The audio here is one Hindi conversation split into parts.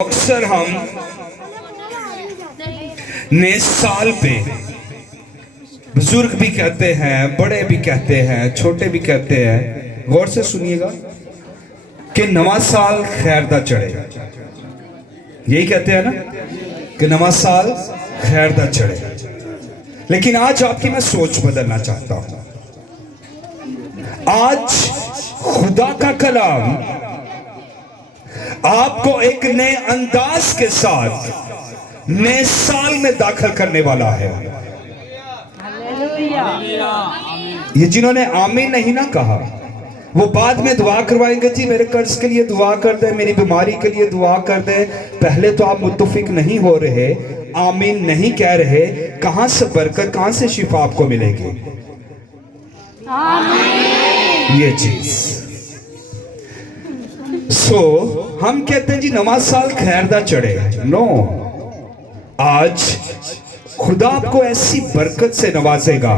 अक्सर हम नए साल पे बुजुर्ग भी कहते हैं, बड़े भी कहते हैं, छोटे भी कहते हैं, गौर से सुनिएगा कि नवा साल खैर दा चढ़े। यही कहते हैं ना कि नवा साल खैर दा चढ़े। लेकिन आज आपकी मैं सोच बदलना चाहता हूं। आज खुदा का कलाम आपको एक नए अंदाज के साथ नए साल में दाखिल करने वाला है। ये जिन्होंने आमीन नहीं ना कहा वो बाद में दुआ करवाएंगे, जी मेरे कर्ज के लिए दुआ कर दे, मेरी बीमारी के लिए दुआ कर दे। पहले तो आप मुत्तफिक नहीं हो रहे, आमीन नहीं कह रहे, कहां से बरकत, कहां से शिफा आपको मिलेगी? ये चीज हम कहते हैं जी नवा साल खैर दा चढ़े। नो, आज खुदा आपको ऐसी बरकत से नवाजेगा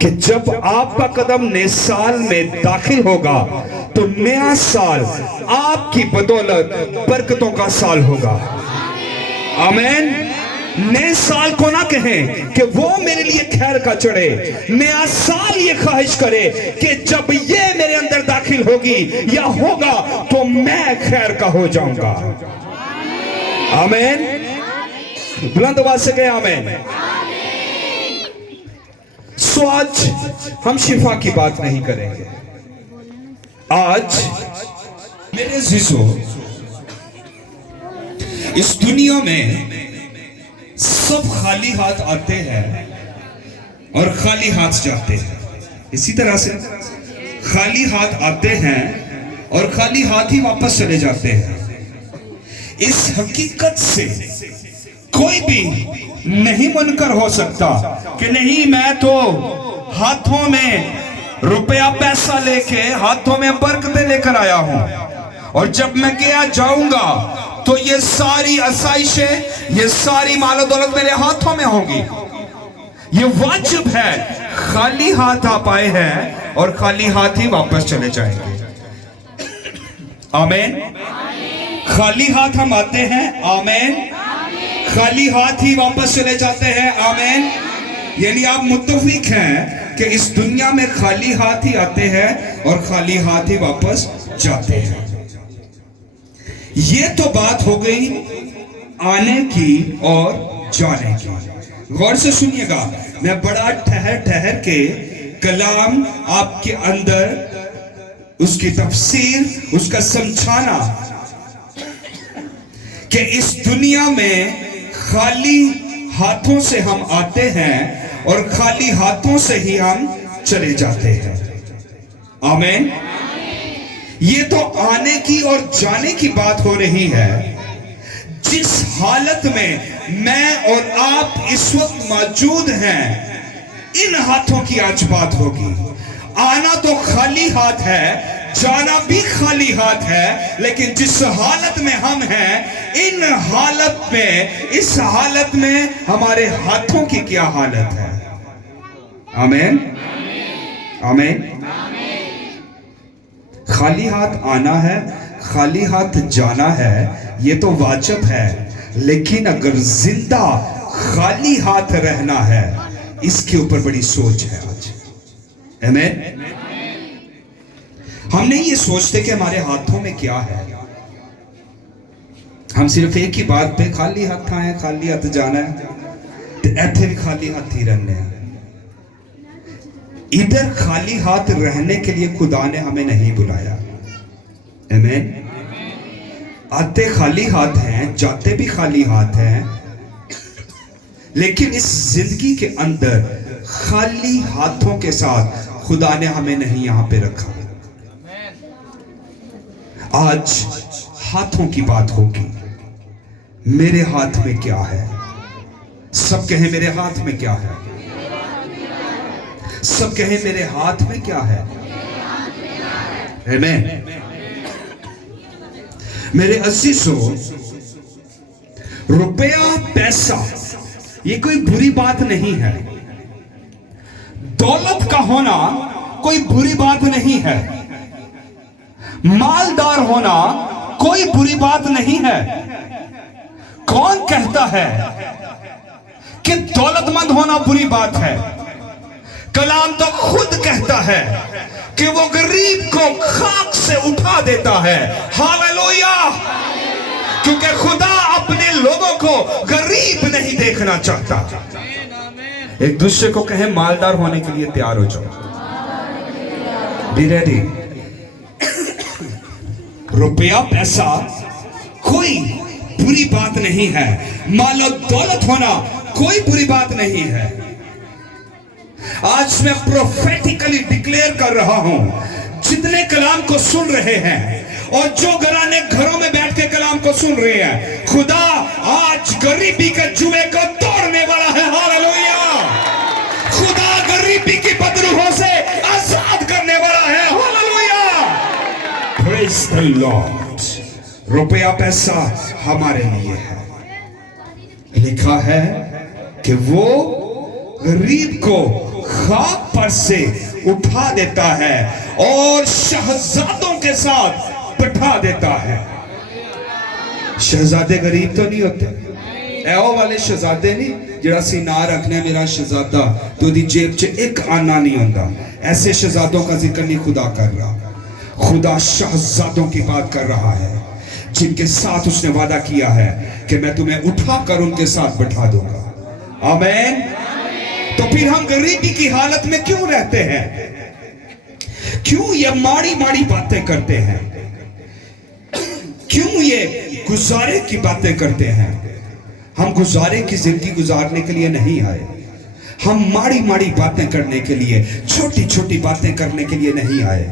कि जब आपका कदम नए साल में दाखिल होगा तो नया साल आपकी बदौलत बरकतों का साल होगा। आमीन। नए साल को ना कहें कि वो मेरे लिए खैर का चढ़े, नया साल ये ख्वाहिश करे कि जब ये मेरे अंदर दाखिल होगी या होगा तो मैं खैर का हो जाऊंगा। आमीन। बुलंद आवाज से कहें आमीन। सो आज हम शिफा की बात नहीं करेंगे। आज मेरे जीजो, इस दुनिया में सब खाली हाथ आते हैं और खाली हाथ जाते हैं। इसी तरह से खाली हाथ आते हैं और खाली हाथ ही वापस चले जाते हैं। इस हकीकत से कोई भी नहीं मनकर हो सकता कि नहीं, मैं तो हाथों में रुपया पैसा लेके, हाथों में बरकतें लेकर आया हूं और जब मैं गया जाऊंगा तो ये सारी आसाइशें, ये सारी मालो दौलत मेरे हाथों में होगी। ये वाजिब है। खाली हाथ आप आए हैं और खाली हाथ ही वापस चले जाएंगे। आमीन। खाली हाथ हम आते हैं, आमीन। खाली हाथ ही वापस चले जाते हैं, आमीन। यानी आप मुत्तफिक हैं कि इस दुनिया में खाली हाथ ही आते हैं और खाली हाथ ही वापस जाते हैं। ये तो बात हो गई आने की और जाने की। गौर से सुनिएगा, मैं बड़ा ठहर ठहर के कलाम आपके अंदर उसकी तफसीर, उसका समझाना कि इस दुनिया में खाली हाथों से हम आते हैं और खाली हाथों से ही हम चले जाते हैं। आमीन। ये तो आने की और जाने की बात हो रही है। जिस हालत में मैं और आप इस वक्त मौजूद हैं, इन हाथों की आज बात होगी। आना तो खाली हाथ है, जाना भी खाली हाथ है, लेकिन जिस हालत में हम हैं, इन हालत में, इस हालत में हमारे हाथों की क्या हालत है? आमीन। आमीन। खाली हाथ आना है, खाली हाथ जाना है, ये तो वाजिब है। लेकिन अगर जिंदा खाली हाथ रहना है, इसके ऊपर बड़ी सोच है आज। आमीन। हम नहीं ये सोचते कि हमारे हाथों में क्या है। हम सिर्फ एक ही बात पे खाली हाथ आए, खाली हाथ जाना है, तो ऐसे भी खाली हाथ ही रहने हैं। इधर खाली हाथ रहने के लिए खुदा ने हमें नहीं बुलाया। आमीन। आते खाली हाथ हैं, जाते भी खाली हाथ हैं, लेकिन इस जिंदगी के अंदर खाली हाथों के साथ खुदा ने हमें नहीं यहां पे रखा। आज हाथों की बात होगी। मेरे हाथ में क्या है? सब कहें मेरे हाथ में क्या है? सब कहें मेरे हाथ में क्या है? आमीन। मेरे अजीजों, रुपया पैसा ये कोई बुरी बात नहीं है। दौलत का होना कोई बुरी बात नहीं है। मालदार होना कोई बुरी बात नहीं है। कौन कहता है कि दौलतमंद होना बुरी बात है? कलाम तो खुद कहता है कि वो गरीब को खाक से उठा देता है। हालेलुया! क्योंकि खुदा अपने लोगों को गरीब नहीं देखना चाहता। एक दूसरे को कहें, मालदार होने के लिए तैयार हो जाओ। Be ready. रुपया पैसा कोई बुरी बात नहीं है, मालो दौलत होना कोई बुरी बात नहीं है। आज मैं प्रोफेटिकली डिक्लेयर कर रहा हूं, जितने कलाम को सुन रहे हैं और जो घराने घरों में बैठ के कलाम को सुन रहे हैं, खुदा आज गरीबी के जुए को तोड़ने वाला है। हालेलुया! खुदा गरीबी की बदरूहों से आजाद करने वाला है। हालेलुया! Praise the Lord. रुपया पैसा हमारे लिए है। लिखा है कि वो गरीब को खाक पर से उठा देता है और शहजादों के साथ बैठा देता है। शहजादे गरीब तो नहीं होते, ऐओ वाले शहजादे नहीं जिहड़ा सीना रखने मेरा शहजादा तो दी जेब च एक आना नहीं होता। ऐसे शहजादों का जिक्र नहीं खुदा कर रहा। खुदा शहजादों की बात कर रहा है जिनके साथ उसने वादा किया है कि मैं तुम्हें उठाकर उनके साथ बैठा दूंगा। आमीन। तो फिर हम गरीबी की हालत में क्यों रहते हैं? क्यों ये माड़ी माड़ी बातें करते हैं? क्यों ये गुजारे की बातें करते हैं? हम गुजारे की जिंदगी गुजारने के लिए नहीं आए। हम माड़ी माड़ी बातें करने के लिए, छोटी छोटी बातें करने के लिए नहीं आए।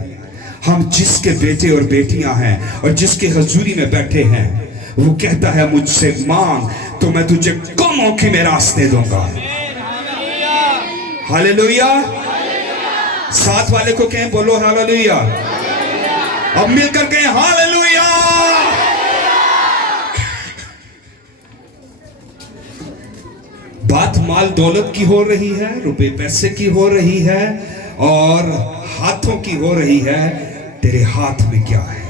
हम जिसके बेटे और बेटियां हैं और जिसके हजूरी में बैठे हैं, वो कहता है मुझसे मांग तो मैं तुझे कमों की मिरास दे दूंगा। हालेलुया! साथ वाले को कहें, बोलो हालेलुया। अब मिलकर कहें हालेलुया। बात माल दौलत की हो रही है, रुपए पैसे की हो रही है और हाथों की हो रही है। तेरे हाथ में क्या है?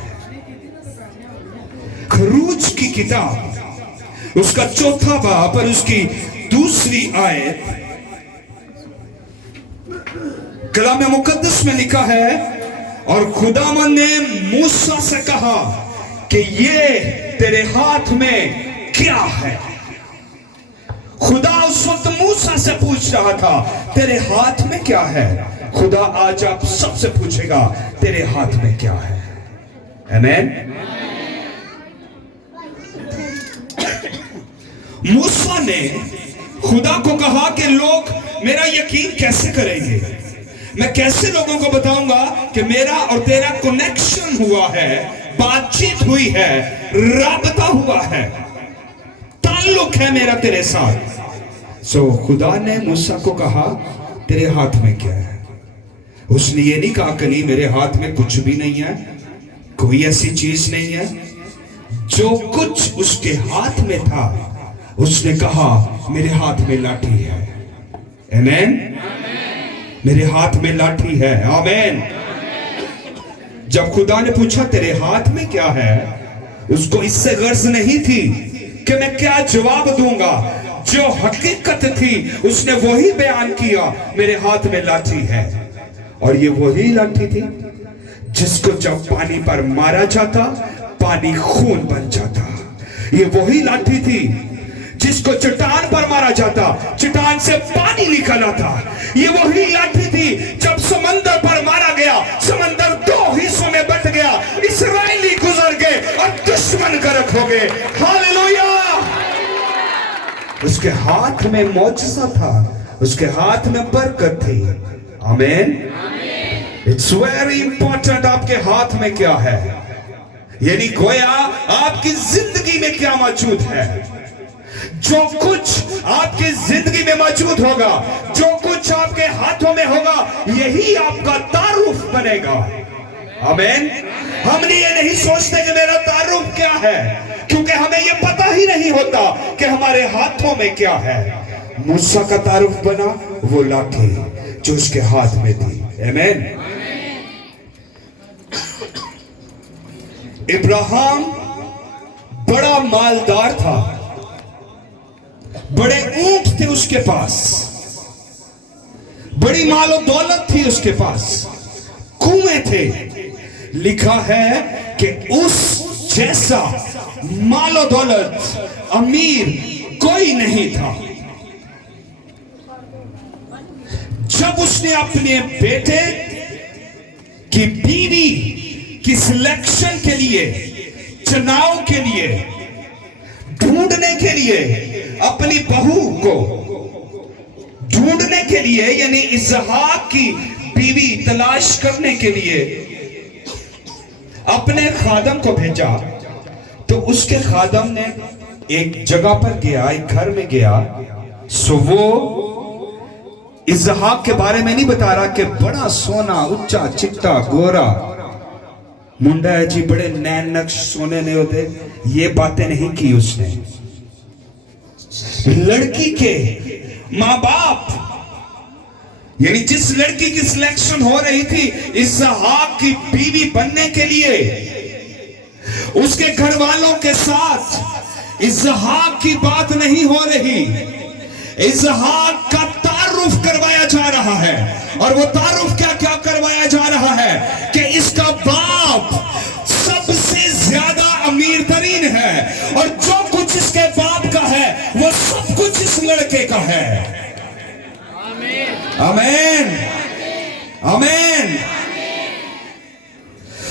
खरूज की किताब उसका 4वां बाब और उसकी 2री आयत कलाम मुकद्दस में लिखा है, और खुदावंद ने मूसा से कहा कि ये तेरे हाथ में क्या है? खुदा उस वक्त मूसा से पूछ रहा था, तेरे हाथ में क्या है? खुदा आज आप सबसे पूछेगा, तेरे हाथ में क्या है? आमीन। मूसा ने खुदा को कहा कि लोग मेरा यकीन कैसे करेंगे? मैं कैसे लोगों को बताऊंगा कि मेरा और तेरा कनेक्शन हुआ है, बातचीत हुई है, राबता हुआ है, ताल्लुक है मेरा तेरे साथ। सो खुदा ने मूसा को कहा, तेरे हाथ में क्या है? उसने ये नहीं कहा कि नहीं मेरे हाथ में कुछ भी नहीं है, कोई ऐसी चीज नहीं है। जो कुछ उसके हाथ में था उसने कहा मेरे हाथ में लाठी है। आमीन। मेरे हाथ में लाठी है। आमीन। जब खुदा ने पूछा तेरे हाथ में क्या है, उसको इससे गर्ज नहीं थी कि मैं क्या जवाब दूंगा। जो हकीकत थी उसने वही बयान किया, मेरे हाथ में लाठी है। और ये वही लाठी थी जिसको जब पानी पर मारा जाता पानी खून बन जाता। ये वही लाठी थी जिसको चट्टान पर मारा जाता चट्टान से पानी निकल आता। ये वही लाठी थी जब समंदर पर मारा गया, समंदर 2 हिस्सों में बट गया, इस्राएली गुजर गए और दुश्मन गर्क हो गए। हालेलुया। उसके हाथ में मौजज़ा था, उसके हाथ में बरकत थी। आमीन। इट्स वेरी इंपॉर्टेंट आपके हाथ में क्या है, यानी गोया आपकी जिंदगी में क्या मौजूद है। जो कुछ आपकी जिंदगी में मौजूद होगा, जो कुछ आपके हाथों में होगा, यही आपका तारुफ बनेगा। आमीन। हम ये नहीं सोचते कि मेरा तारुफ क्या है, क्योंकि हमें ये पता ही नहीं होता कि हमारे हाथों में क्या है। मूसा का तारुफ बना वो लाठी जो उसके हाथ में थी। आमीन। इब्राहिम बड़ा मालदार था, बड़े ऊंट थे उसके पास, बड़ी मालो दौलत थी उसके पास, कुएं थे। लिखा है कि उस जैसा मालो दौलत अमीर कोई नहीं था। जब उसने अपने बेटे की बीवी की सिलेक्शन के लिए, चुनाव के लिए, ढूंढने के लिए, अपनी बहू को ढूंढने के लिए, यानी इसहाक की बीवी तलाश करने के लिए अपने खादम को भेजा, तो उसके खादम ने एक जगह पर गया, एक घर में गया। सो वो इसहाक के बारे में नहीं बता रहा कि बड़ा सोना, उच्चा, चिट्टा, गोरा मुंडा है जी, बड़े नैन नक्श सोने ने होते, ये बातें नहीं की उसने। लड़की के मां बाप, यानी जिस लड़की की सिलेक्शन हो रही थी इसहाक की बीवी बनने के लिए, उसके घर वालों के साथ इसहाक की बात नहीं हो रही। इसहाक का तारुफ करवाया जा रहा है, और वो तारुफ क्या क्या करवाया जा रहा है कि इसका बाप सबसे ज्यादा अमीर तरीन है, और जो कुछ इसके बाप का है वो सब कुछ इस लड़के का है। आमीन, आमीन।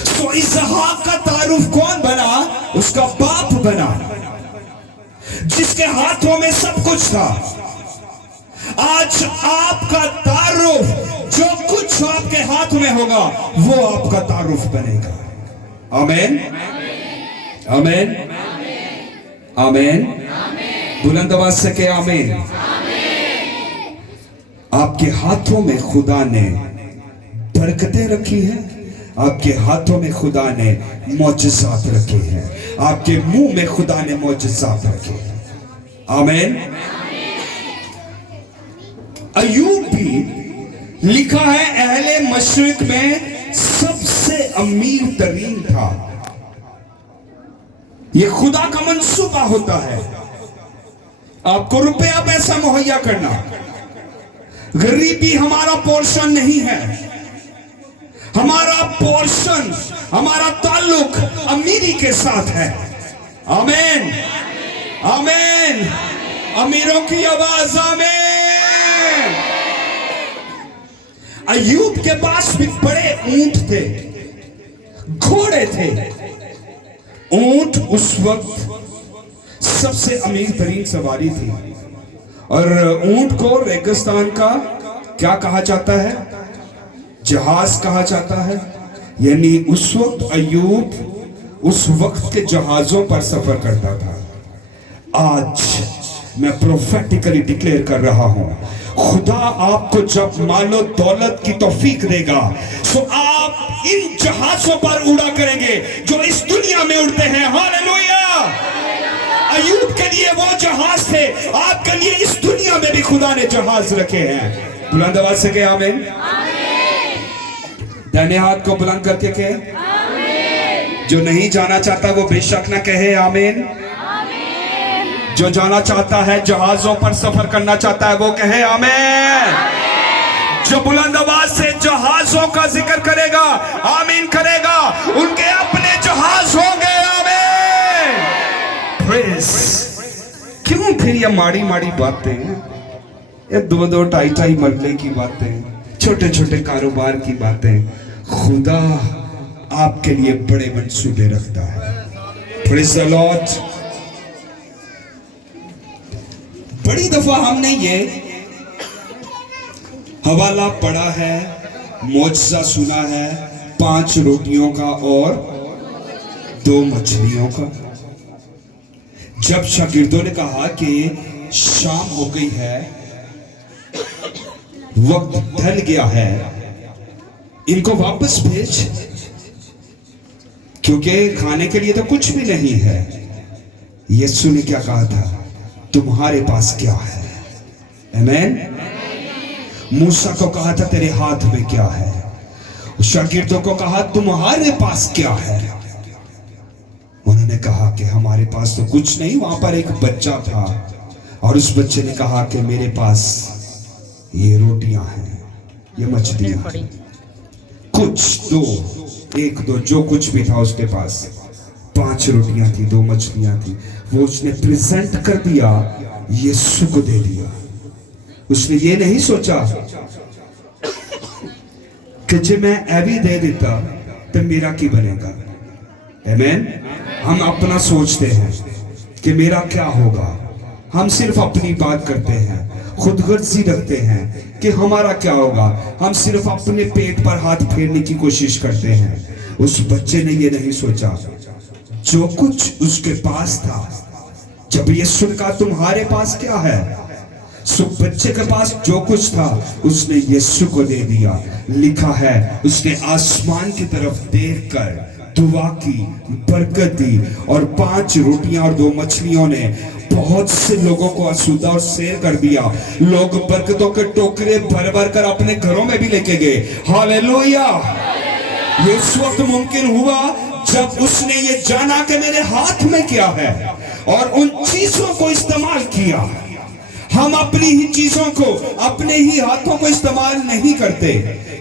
तो इसहाक का तारुफ कौन बना? उसका बाप बना, जिसके हाथों में सब कुछ था। आज आपका तारुफ, जो कुछ आपके हाथ में होगा वो आपका तारुफ बनेगा। आमीन, आमीन, आमीन। बुलंद आवाज से के आमीन। आपके हाथों में खुदा ने बरकतें रखी हैं, आपके हाथों में खुदा ने मौजज़ात रखे हैं, आपके मुंह में खुदा ने मौजज़ात रखे हैं। आमीन। अय्यूब भी लिखा है अहले मशरिक में सबसे अमीर तरीन था। यह खुदा का मंसूबा होता है, आपको रुपया पैसा मुहैया करना। गरीबी हमारा पोर्शन नहीं है, हमारा पोर्शन, हमारा ताल्लुक अमीरी के साथ है। आमीन, आमीन। अमीरों की आवाज आमीन। अय्यूब के पास भी बड़े ऊंट थे, घोड़े थे। ऊंट उस वक्त सबसे अमीर तरीन सवारी थी, और ऊंट को रेगिस्तान का क्या कहा जाता है? जहाज कहा जाता है। यानी उस वक्त अय्यूब उस वक्त के जहाजों पर सफर करता था। आज मैं प्रोफेटिकली डिक्लेयर कर रहा हूं, खुदा आपको जब मालो दौलत की तौफीक देगा तो आप इन जहाजों पर उड़ा करेंगे जो इस दुनिया में उड़ते हैं। हालेलुया। अय्यूब के लिए वो जहाज थे, आपके लिए इस दुनिया में भी खुदा ने जहाज रखे हैं। बुलंद आवाज से कहे आमीन। दाहिने हाथ को बुलंद करके कहे। जो नहीं जाना चाहता वो बेशक ना कहे आमीन। जो जाना चाहता है, जहाजों पर सफर करना चाहता है, वो कहे आमीन। जो बुलंद आवाज से जहाजों का जिक्र करेगा, आमीन करेगा, उनके अपने जहाज होंगे। आमीन। प्रेज। क्यों फिर ये माड़ी माड़ी बातें, ये दो दो ढाई ढाई मरले की बातें, छोटे छोटे कारोबार की बातें? खुदा आपके लिए बड़े मंसूबे रखता है। Praise the Lord. बड़ी दफा हमने ये हवाला पढ़ा है, मौजज़ा सुना है, 5 रोटियों का और 2 मछलियों का। जब शागिर्दों ने कहा कि शाम हो गई है, वक्त ढल गया है, इनको वापस भेज, क्योंकि खाने के लिए तो कुछ भी नहीं है। यीशु ने क्या कहा था? तुम्हारे पास क्या है? आमीन। मूसा को कहा था तेरे हाथ में क्या है? शागिर्दों को कहा तुम्हारे पास क्या है? उन्होंने कहा कि हमारे पास तो कुछ नहीं। वहां पर एक बच्चा था और उस बच्चे ने कहा कि मेरे पास ये रोटियां हैं, ये मछलियां हैं, कुछ दो, एक दो, जो कुछ भी था उसके पास। 5 रोटियां थी, 2 मछलियां थी। वो उसने प्रेजेंट कर दिया, यीशु को दे दिया। उसने ये नहीं सोचा कि जे मैं ऐवी दे देता तो मेरा की बनेगा। आमीन। हम अपना सोचते हैं कि मेरा क्या होगा। हम सिर्फ अपनी बात करते हैं, खुदगर्जी रखते हैं कि हमारा क्या होगा। हम सिर्फ अपने पेट पर हाथ फेरने की कोशिश करते हैं। उस बच्चे ने ये नहीं सोचा, जो कुछ उसके पास था, जब यीशु ने कहा तुम्हारे पास क्या है, सो बच्चे के पास जो कुछ था उसने यीशु को दे दिया। लिखा है उसने आसमान की तरफ देखकर दुआ की, बरकत दी, और 5 रोटियां और 2 मछलियों ने बहुत से लोगों को आसूदा और शेयर कर दिया। लोग बरकतों के टोकरे भर भर कर अपने घरों में भी लेके गए। हालेलुया। ये उस वक्त मुमकिन हुआ जब उसने ये जाना कि मेरे हाथ में क्या है और उन चीजों को इस्तेमाल किया। हम अपनी ही चीजों को, अपने ही हाथों को इस्तेमाल नहीं करते,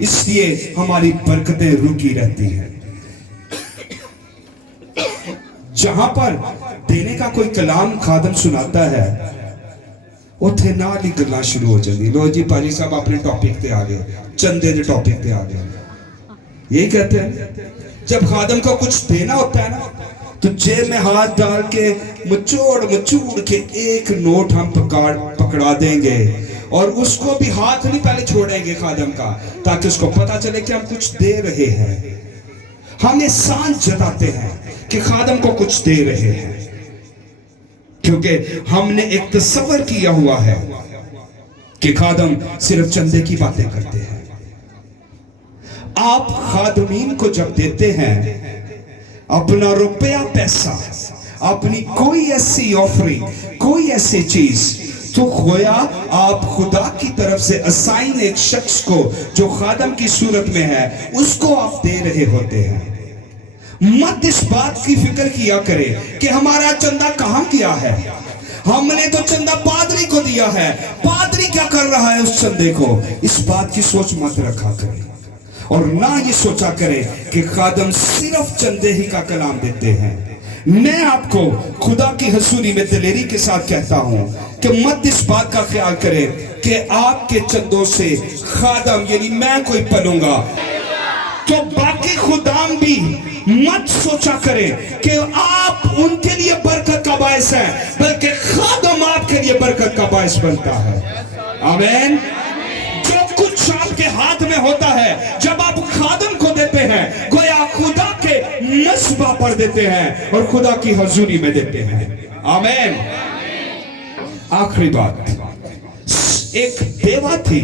इसलिए हमारी बरकतें रुकी रहती हैं। जहां पर देने का कोई कलाम खादम सुनाता है, उथे नाल ही गल्लां शुरू हो जाती। लो जी पाजी साहब अपने टॉपिक पे आ गए, चंदे के टॉपिक पे आ गए। यही कहते हैं जब खादम को कुछ देना होता है ना, तो जेब में हाथ डाल के मचोड़ मचूड़ के एक नोट हम पकड़ा देंगे और उसको भी हाथ नहीं पहले छोड़ेंगे खादम का, ताकि उसको पता चले कि हम कुछ दे रहे हैं। हम एहसान जताते हैं कि खादम को कुछ दे रहे हैं, क्योंकि हमने एक तसव्वुर किया हुआ है कि खादम सिर्फ चंदे की बातें करते हैं। आप खादमीन को जब देते हैं अपना रुपया पैसा, अपनी कोई ऐसी ऑफरिंग, कोई ऐसी चीज, तो गोया आप खुदा की तरफ से असाइन एक शख्स को जो खादम की सूरत में है उसको आप दे रहे होते हैं। मत इस बात की फिक्र किया करें कि हमारा चंदा कहां गया है। हमने तो चंदा पादरी को दिया है, पादरी क्या कर रहा है उस चंदे को। इस बात की सोच मत रखा करें और ना ये सोचा करें कि खादम सिर्फ चंदे ही का कलाम देते हैं। मैं आपको खुदा की हजूरी में दिलेरी के साथ कहता हूं कि मत इस बात का ख्याल करें कि आपके चंदों से खादम यानी मैं कोई पलूंगा, तो बाकी खुदाम भी मत सोचा करें कि आप उनके लिए बरकत का बायस है, बल्कि खादम आपके लिए बरकत का बायस बनता है। आमीन। जो कुछ आपके हाथ में होता है जब आप खादम को देते हैं, गोया खुदा के मस्बा पर देते हैं और खुदा की हजूरी में देते हैं। आमीन। आखिरी बात, एक बेवा थी,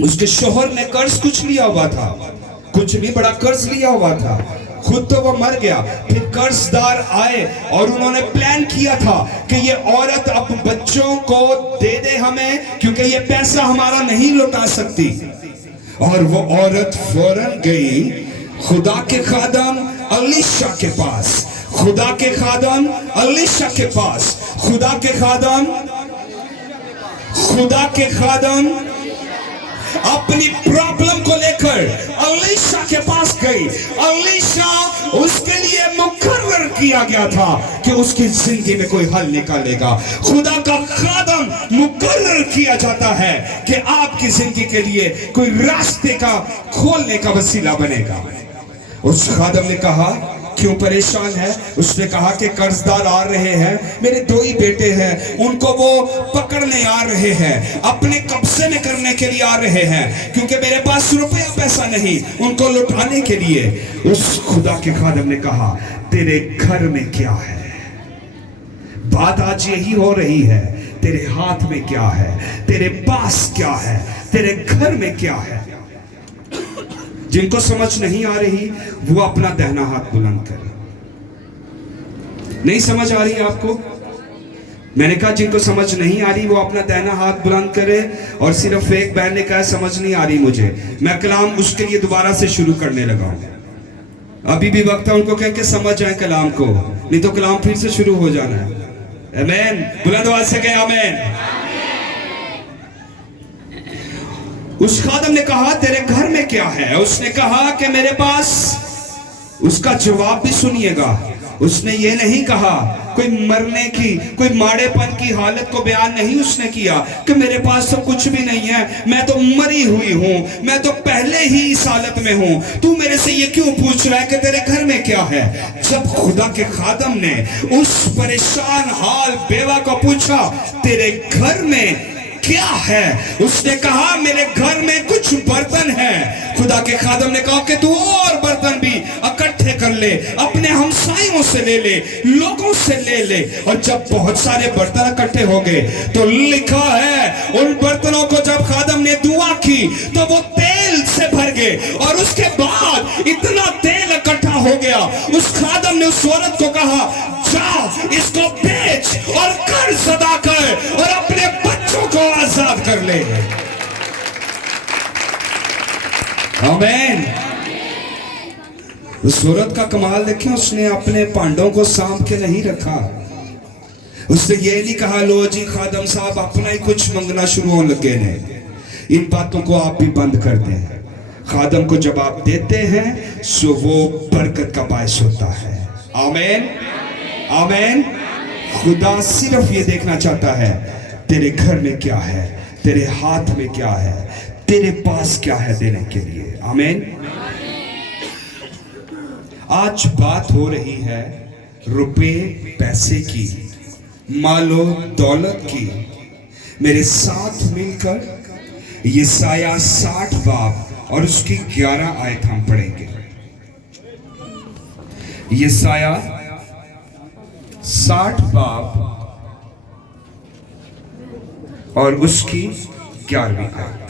उसके शोहर ने कर्ज कुछ लिया हुआ था, कुछ नहीं बड़ा कर्ज लिया हुआ था, खुद तो वो मर गया। फिर कर्जदार आए और उन्होंने प्लान किया था कि ये औरत अब बच्चों को दे दे हमें, क्योंकि ये पैसा हमारा नहीं लौटा सकती। और वो औरत फौरन गई खुदा के खादम अलीशा के पास, खुदा के खादम अलीशा के पास, खुदा के खादम अपनी प्रॉब्लम को लेकर अलीशा के पास गई। अलीशा उसके लिए मुकर्रर किया गया था कि उसकी जिंदगी में कोई हल निकालेगा। खुदा का खादम मुकर्रर किया जाता है कि आपकी जिंदगी के लिए कोई रास्ते का खोलने का वसीला बनेगा। उस खादम ने कहा क्यों परेशान है? उसने कहा कि कर्जदार आ रहे हैं, मेरे 2 ही बेटे हैं, उनको वो पकड़ने आ रहे हैं, अपने कब्जे में करने के लिए आ रहे हैं, क्योंकि मेरे पास रुपया पैसा नहीं उनको लुटाने के लिए। उस खुदा के खादम ने कहा तेरे घर में क्या है? बात आज यही हो रही है, तेरे हाथ में क्या है, तेरे पास क्या है, तेरे घर में क्या है। जिनको समझ नहीं आ रही वो अपना दाहिना हाथ बुलंद करे। नहीं समझ आ रही है आपको? मैंने कहा जिनको समझ नहीं आ रही वो अपना दाहिना हाथ बुलंद करे। और सिर्फ एक बहन ने कहा समझ नहीं आ रही मुझे, मैं कलाम उसके लिए दोबारा से शुरू करने लगा हूं। अभी भी वक्त है उनको कह के समझ आए कलाम को। नहीं तो कलाम फिर से शुरू हो जाना है। आमीन, बुलंद आवाज से कहें आमीन। उस खादम ने कहा तेरे घर में क्या है? उसने कहा कि मेरे पास, उसका जवाब भी सुनिएगा, उसने ये नहीं कहा कोई मरने की, कोई माड़ेपन की हालत को बयान नहीं उसने किया कि मेरे पास तो कुछ भी नहीं है, मैं तो मरी हुई हूं, मैं तो पहले ही इस हालत में हूं, तू मेरे से ये क्यों पूछ रहा है कि तेरे घर में क्या है? जब खुदा के खादम ने उस परेशान हाल बेवा को पूछा तेरे घर में क्या है, उसने कहा मेरे घर में कुछ बर्तन है। खुदा के खादम ने कहा कि तू और बर्तन भी इकट्ठे कर ले, अपने हमसायों से ले ले, लोगों से ले ले। और जब बहुत सारे बर्तन इकट्ठे हो गए तो लिखा है उन बर्तनों को जब खादम ने दुआ की तो वो तेल से भर गए, और उसके बाद इतना तेल इकट्ठा हो गया, उस खादम ने उस औरत को कहा जा इसको बेच और कर्ज अदा कर और अपने बच्चों को आजाद कर ले। आमीन। उस औरत का कमाल देखें, उसने अपने पांडों को सांभ के नहीं रखा। उसने ये नहीं कहा लो जी खादम साहब अपना ही कुछ मंगना शुरू होने लगे ने। इन बातों को आप भी बंद कर दें। खादम को जब आप देते हैं सो वो बरकत का बायस होता है। आमीन, आमीन। खुदा सिर्फ ये देखना चाहता है तेरे घर में क्या है, तेरे हाथ में क्या है, तेरे पास क्या है देने के लिए। आमीन। आज बात हो रही है रुपए पैसे की, मालो दौलत की। मेरे साथ मिलकर यशायाह 60 बाब और उसकी 11 आयत हम पढ़ेंगे। यशायाह 60 बाब और उसकी 11वीं आयत।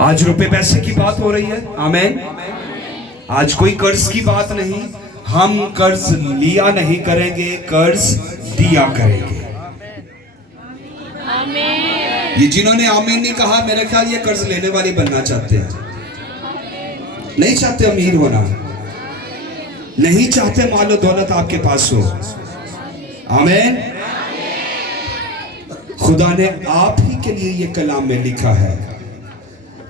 आज रुपए पैसे की बात हो रही है। आमीन। आज कोई कर्ज की बात नहीं, हम कर्ज लिया नहीं करेंगे, कर्ज दिया करेंगे। ये जिन्होंने आमीन नहीं कहा मेरे ख्याल ये कर्ज लेने वाली बनना चाहते हैं, नहीं चाहते अमीर होना, नहीं चाहते मालो दौलत आपके पास हो। आमीन। खुदा ने आप ही के लिए ये कलाम में लिखा है,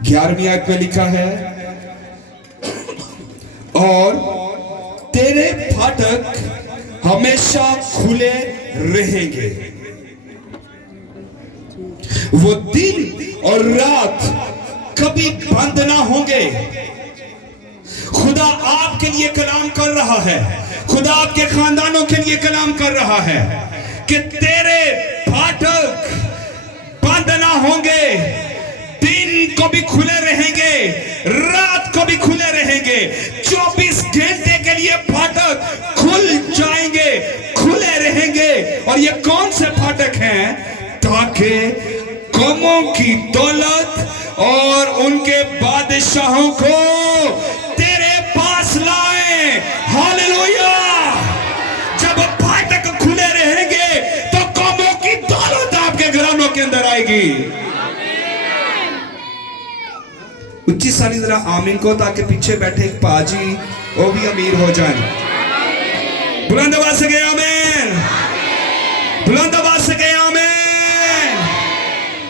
11वीं आयत में लिखा है और तेरे फाटक हमेशा खुले रहेंगे, वो दिन और रात कभी बंद ना होंगे। खुदा आपके लिए कलाम कर रहा है, खुदा आपके खानदानों के लिए कलाम कर रहा है कि तेरे फाटक बंद ना होंगे, दिन को भी खुले रहेंगे, रात को भी खुले रहेंगे, 24 घंटे के लिए फाटक खुल जाएंगे, खुले रहेंगे। और ये कौन से फाटक हैं? ताकि कौमों की दौलत और उनके बादशाहों को तेरे पास लाए। हालेलुया। जब फाटक खुले रहेंगे तो कौमों की दौलत आपके घरानों के अंदर आएगी। उच्ची सारी जरा आमीन को, ताकि पीछे बैठे एक पाजी वो भी अमीर हो जाए। बुलंद आवाज से कहें आमीन, बुलंद आवाज से कहें आमीन।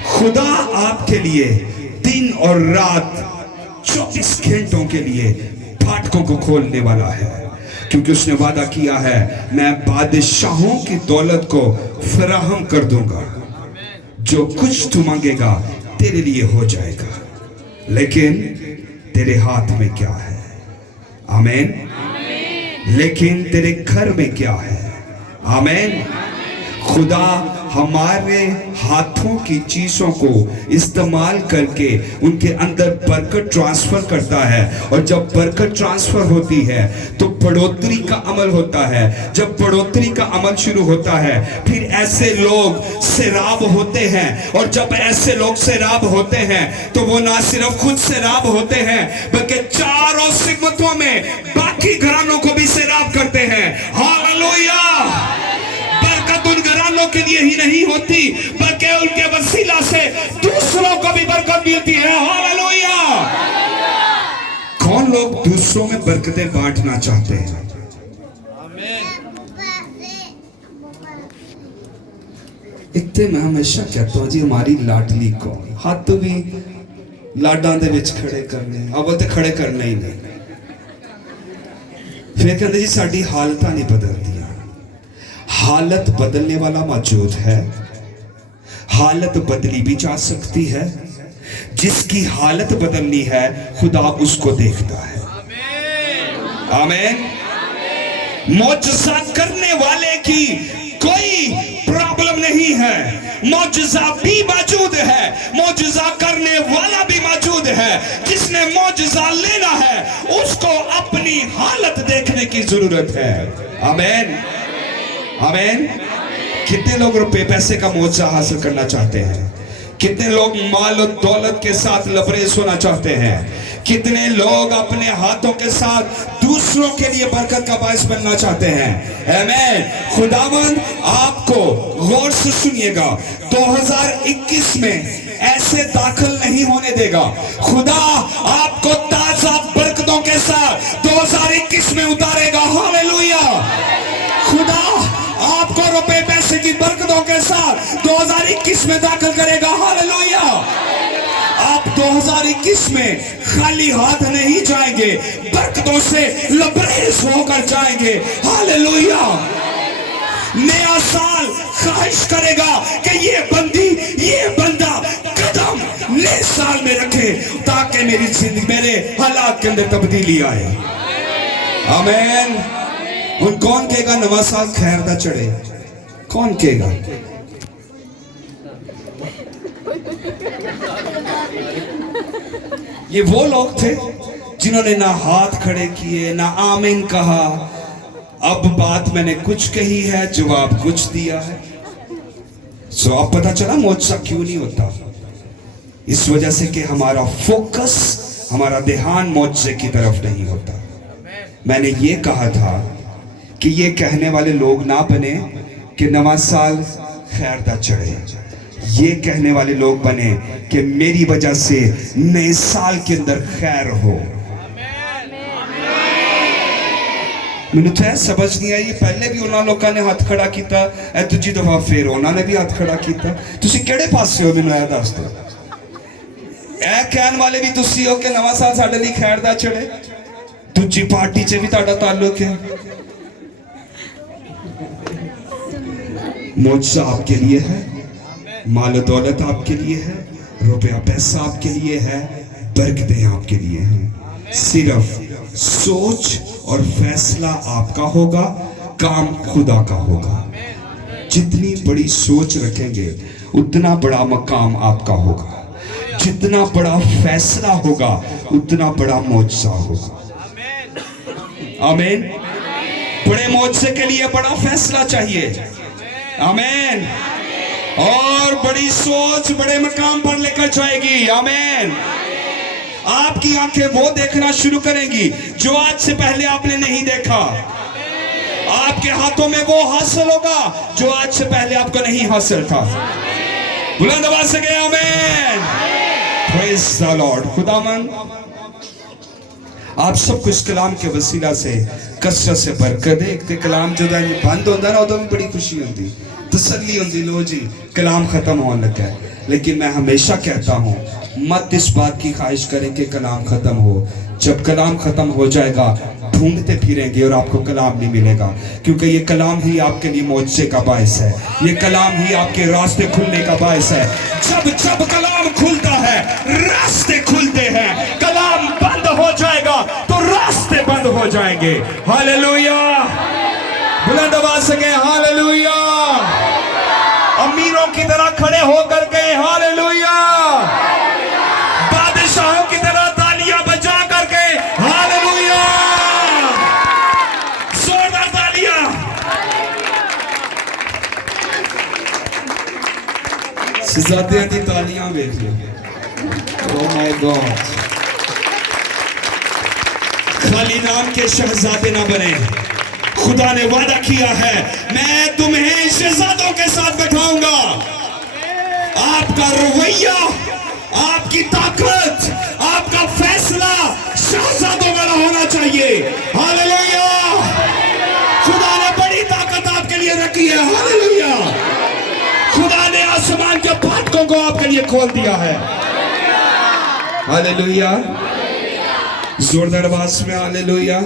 खुदा आपके लिए दिन और रात 24 घंटों के लिए फाटकों को खोलने वाला है, क्योंकि उसने वादा किया है मैं बादशाहों की दौलत को फराहम कर दूंगा, जो कुछ तू मांगेगा तेरे लिए हो जाएगा। लेकिन तेरे हाथ में क्या है? आमीन। लेकिन तेरे घर में क्या है? आमीन। खुदा हमारे हाथों की चीजों को इस्तेमाल करके उनके अंदर बरकत ट्रांसफर करता है, और जब बरकत ट्रांसफर होती है तो बढ़ोतरी का अमल होता है। जब बढ़ोतरी का अमल शुरू होता है फिर ऐसे लोग सैराब होते हैं, और जब ऐसे लोग सैराब होते हैं तो वो ना सिर्फ खुद सैराब होते हैं बल्कि चारों सिमतों में बाकी घरानों को भी सैराब करते हैं। हालेलुया। बरकत उन घरानों के लिए ही नहीं होती बल्कि उनके वसीला से दूसरों को भी बरकत मिलती है। हालेलुया। कौन लोग दूसरों में बरकतें बांटना चाहते हैं? इतने मैं हमेशा कहता हूँ जी हमारी लाडली कौन, हाथ भी लाडा दे विच खड़े करने, अवल तो खड़े करना ही नहीं। फिर कहते जी साड़ी हालत नहीं बदलती, हालत बदलने वाला मौजूद है, हालत बदली भी जा सकती है। जिसकी हालत बदलनी है खुदा उसको देखता है। आमीन। मौजज़ा करने वाले की कोई प्रॉब्लम नहीं है, मौजज़ा भी मौजूद है, मौजज़ा करने वाला भी मौजूद है। जिसने मौजज़ा लेना है उसको अपनी हालत देखने की जरूरत है। आमीन आमीन। कितने लोग रुपए पैसे का मौजज़ा हासिल करना चाहते हैं? कितने लोग माल और दौलत के साथ लबरेज होना चाहते हैं? कितने लोग अपने हाथों के साथ दूसरों के लिए बरकत का बायस बनना चाहते हैं? आमीन। खुदावंद आपको गौर से सुनिएगा, 2021 में ऐसे दाखिल नहीं होने देगा। खुदा आपको ताजा बरकतों के साथ 2021 में उतारेगा। हालेलुया। खुदा आपको रुपए पैसे की बरकतों के साथ 2021 में दाखिल करेगा। हालेलुया। आप 2021 में खाली हाथ नहीं जाएंगे, बरकतों से लबरेज होकर जाएंगे। हालेलुया। नया साल ख्वाहिश करेगा कि ये बंदी ये बंदा कदम नए साल में रखे ताकि मेरी जिंदगी मेरे हालात के अंदर तब्दीली आए। आमीन। उन कौन कहेगा नवा साल खैर दा चढ़े? कौन कहेगा? ये वो लोग थे जिन्होंने ना हाथ खड़े किए ना आमीन कहा। अब बात मैंने कुछ कही है, जवाब कुछ दिया है। सो अब पता चला मौजज़ा क्यों नहीं होता। इस वजह से कि हमारा फोकस, हमारा ध्यान मौजज़े की तरफ नहीं होता। मैंने ये कहा था कि ये कहने वाले लोग ना बने कि नवा साल खैर दा चढ़े, ये कहने वाले लोग बने कि मेरी वजह से नए साल के अंदर खैर हो। मैंने तो समझ नहीं आई, पहले भी उन्होंने लोगों ने हाथ खड़ा किया, दूजी दफा फिर उन्होंने भी हाथ खड़ा किया। तुसी केड़े पासे हो मैनूं यह दस दो। ए कहने वाले भी तुसी हो कि नवा साल साडे लई खैर दा चढ़े, दूजी पार्टी च भी तुहाडा ताल्लुक है। मौजज़ा आपके लिए है, माल दौलत आपके लिए है, रुपया पैसा आपके लिए है, बरकतें आपके लिए हैं। सिर्फ सोच और फैसला आपका होगा, काम खुदा का होगा। जितनी बड़ी सोच रखेंगे उतना बड़ा मकाम आपका होगा, जितना बड़ा फैसला होगा उतना बड़ा मौजज़ा होगा। आमीन। बड़े मौजज़े के लिए बड़ा फैसला चाहिए। आमीन। और बड़ी सोच बड़े मकाम पर लेकर जाएगी। आमीन। आपकी आंखें वो देखना शुरू करेंगी जो आज से पहले आपने नहीं देखा। आपके हाथों में वो हासिल होगा जो आज से पहले आपको नहीं हासिल था। बुलंद आवाज से गए आमीन। Praise the Lord. खुदावंद आप सबको इस कलाम के वसीला से कसरत से बरकत दे। एक कलाम जो बंद होता ना उदों भी बड़ी खुशी होती, तसल्ली होती, लो जी कलाम खत्म होने लगा है। लेकिन मैं हमेशा कहता हूँ मत इस बात की ख्वाहिश करें कि कलाम खत्म हो। जब कलाम खत्म हो जाएगा ढूंढते फिरेंगे और आपको कलाम नहीं मिलेगा, क्योंकि ये कलाम ही आपके लिए मौजज़े का बायस है, ये कलाम ही आपके रास्ते खुलने का बायस है। जब जब कलाम खुलता है रास्ते खुलते हैं, कलाम बंद हो जाएगा तो रास्ते बंद हो जाएंगे। हालेलुया। बुलंद आवाज से गए हालेलुया। अमीरों की तरह खड़े होकर गए हालेलुया। बादशाहों की तरह तालियां बजा कर गए हालेलुया। जोरदार तालियां। शहजादियां दी तालियां देख लो। Oh my God. खाली नाम के शहजादे ना बने। खुदा ने वादा किया है मैं तुम्हें शहजादों के साथ बैठाऊंगा। आपका रवैया, आपकी ताकत, आपका फैसला शहजादों वाला होना चाहिए। हालेलुया। खुदा ने बड़ी ताकत आपके लिए रखी है। हालेलुया। खुदा लिए खोल दिया है। हालेलुया, जोरदार आवाज में हालेलुया।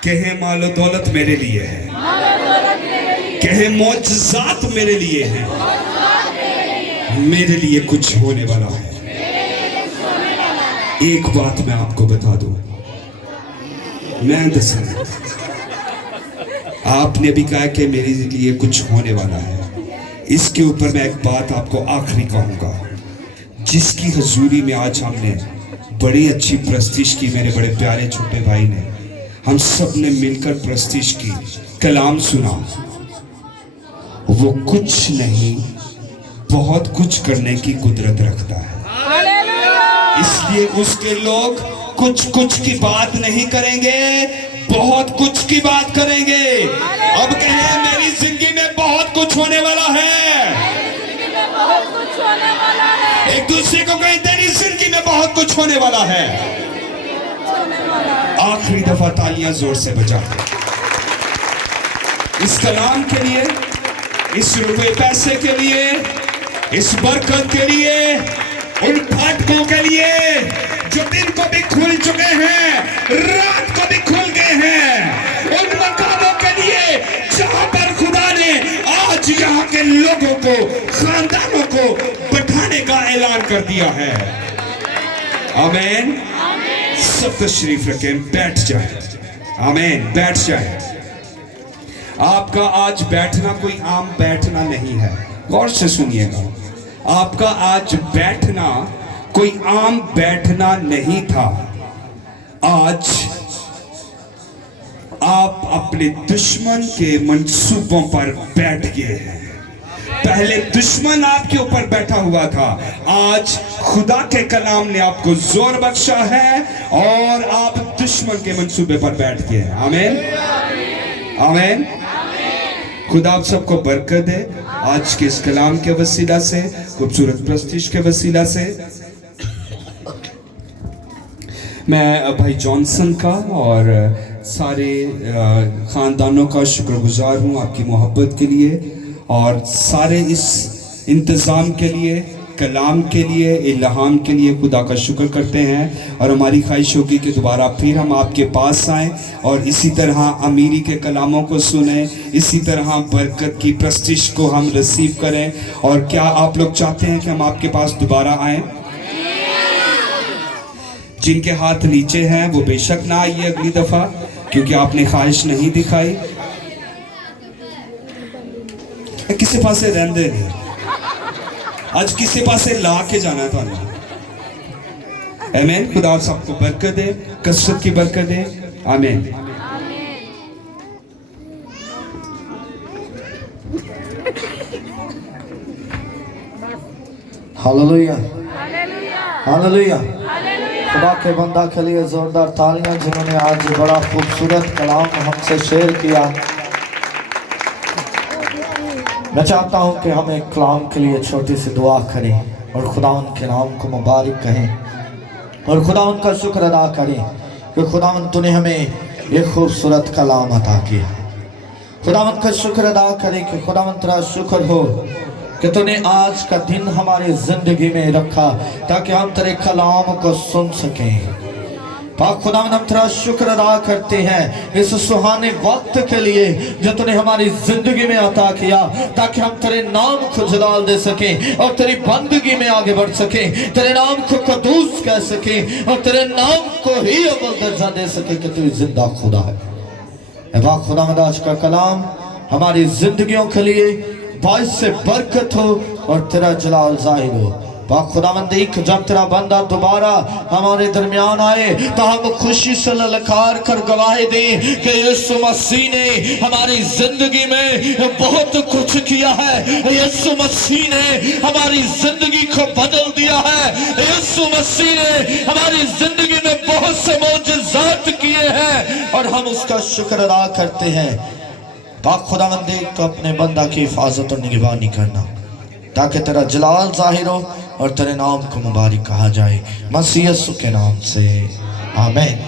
कहे मालो दौलत मेरे लिए है, कहे मौजज़ात मेरे लिए है, मेरे लिए कुछ होने वाला है। एक बात मैं आपको बता दूं, मैं दसूं, आपने भी कहा कि मेरे लिए कुछ होने वाला है। इसके ऊपर मैं एक बात आपको आखिरी कहूंगा, जिसकी हजूरी में आज हमने बड़ी अच्छी प्रस्तिश की, मेरे बड़े प्यारे छोटे भाई ने, हम सब ने मिलकर प्रस्तिश की, कलाम सुना। वो कुछ नहीं, बहुत कुछ करने की कुदरत रखता है। इसलिए उसके लोग कुछ कुछ की बात नहीं करेंगे, बहुत कुछ की बात करेंगे। अब कहें मेरी जिंदगी में बहुत कुछ होने वाला है। एक दूसरे को कहें तेरी जिंदगी में बहुत कुछ होने वाला है। आखिरी दफा तालियां जोर से बजा इस कलाम के लिए, इस रुपए पैसे के लिए, इस बरकत के लिए, उन फाटकों के लिए जो दिन को भी खुल चुके हैं, रात को भी खुल गए हैं, उन मकानों के लिए जहां पर खुदा ने आज यहाँ के लोगों को, खानदानों को बैठाने का ऐलान कर दिया है। आमीन। सब तशरीफ रखें, बैठ जाए। आमीन, बैठ जाए। आपका आज बैठना कोई आम बैठना नहीं है, गौर से सुनिएगा। आपका आज बैठना कोई आम बैठना नहीं था। आज आप अपने दुश्मन के मंसूबों पर बैठ गए हैं। पहले दुश्मन आपके ऊपर बैठा हुआ था, आज खुदा के कलाम ने आपको जोर बख्शा है और आप दुश्मन के मंसूबे पर बैठ गए हैं। आमीन, आमीन। खुदा आप सबको बरकत दे आज के इस कलाम के वसीला से, खूबसूरत प्रस्तिश के वसीला से। मैं भाई जॉनसन का और सारे ख़ानदानों का शुक्रगुजार हूँ आपकी मोहब्बत के लिए और सारे इस इंतज़ाम के लिए, कलाम के लिए, इल्हाम के लिए खुदा का शुक्र करते हैं। और हमारी ख्वाहिश होगी कि दोबारा फिर हम आपके पास आएँ और इसी तरह अमीरी के कलामों को सुने, इसी तरह बरकत की प्रस्तिश को हम रिसीव करें। और क्या आप लोग चाहते हैं कि हम आपके पास दोबारा आएँ? जिनके हाथ नीचे हैं वो बेशक ना आइए अगली दफ़ा, क्योंकि आपने ख्वाहिश नहीं दिखाई। किसी पास रहने नहीं, आज किसी पास ला के जाना था। आमीन। खुदा आप सबको बरकत दे, कसरत की बरकत दे। आमीन। Hallelujah, hallelujah. खुदा के बंदा के लिए जोरदार तालियां, जिन्होंने आज बड़ा खूबसूरत कलाम हमसे शेयर किया। मैं चाहता हूं कि हम एक कलाम के लिए छोटी सी दुआ करें और खुदा उनके नाम को मुबारक कहें और खुदा उनका शुक्र अदा करें कि खुदा तूने हमें ये खूबसूरत कलाम अता किया। खुदा का शुक्र अदा करें कि खुदा तेरा शुक्र हो कि तूने आज का दिन हमारी जिंदगी में रखा ताकि हम तेरे कलाम को सुन सकें। पाक खुदा हम तेरा शुक्र अदा करते हैं इस सुहाने वक्त के लिए जो तूने हमारी जिंदगी में अता किया, ताकि हम तेरे नाम को जलाल दे सकें और तेरी बंदगी में आगे बढ़ सकें, तेरे नाम को कदूस कह सकें और तेरे नाम को ही अव्वल दर्जा दे सकें कि तू जिंदा खुदा है। पाक खुदा आज का कलाम हमारी जिंदगियों के लिए बाइस से बरकत हो और तेरा जलाल जाहिर हो। पाक खुदावंद जब तेरा बंदा दोबारा हमारे दरमियान आए तो हम खुशी से ललकार कर गवाही दें कि यीशु मसीह ने हमारी जिंदगी में बहुत कुछ किया है। यीशु मसीह ने हमारी जिंदगी को बदल दिया है। यीशु मसीह ने हमारी जिंदगी में बहुत से मौजज़ात किए हैं और हम उसका शुक्र अदा करते हैं। पाक खुदावंद तो अपने बंदा की हिफाजत और निगरानी करना ताकि तेरा जलाल जाहिर हो और तेरे नाम को मुबारक कहा जाए, मसीह यीशु के नाम से आमीन।